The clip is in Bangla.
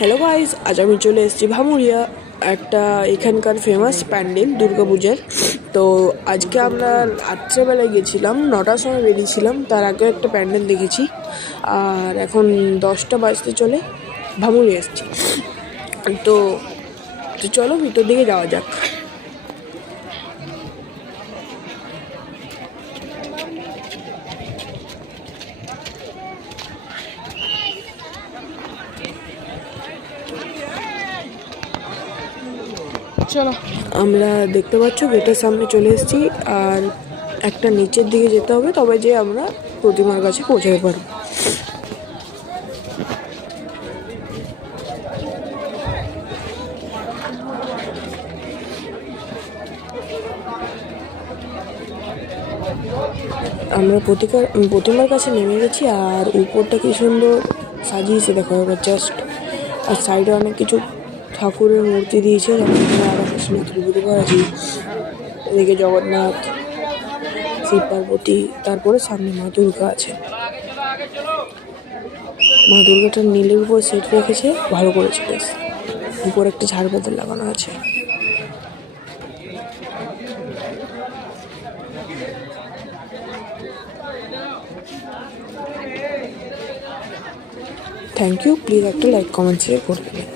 হ্যালো গাইস, আজ আমি চলে এসেছি ভামুরিয়া, একটা এখানকার ফেমাস প্যান্ডেল দুর্গাপূজার। তো আজকে আমরা রাত্রেবেলায় গেছিলাম, 9টার সময় বেরিয়েছিলাম। তার আগে একটা প্যান্ডেল দেখেছি, আর এখন 10টা বাজতে চলে ভামুরিয়া এসেছি। তো তো চলো ভিতর দিকে যাওয়া যাক। চলো, আমরা দেখতে পাচ্ছ গেটের সামনে চলে এসেছি, আর একটা নিচের দিকে যেতে হবে, তবে যে আমরা প্রতিমার কাছে পৌঁছাতে পারবো। আমরা প্রতিমার কাছে নেমে গেছি, আর উপরটা কি সুন্দর সাজিয়েছে দেখো একবার জাস্ট। আর সাইডে অনেক কিছু ঠাকুরের মূর্তি দিয়েছে, যেমন রাধাকৃষ্ণ, ত্রিপুরা আছে, এদিকে জগন্নাথ, শিব পার্বতী, তারপরে সামনে মা দুর্গা আছে। মা দুর্গাটার নীলের উপর সেট রেখেছে, ভালো করেছে বেশ। উপর একটা ঝাড় বাদল লাগানো আছে। থ্যাংক ইউ, প্লিজ একটা লাইক কমেন্ট শেয়ার করে দেবেন।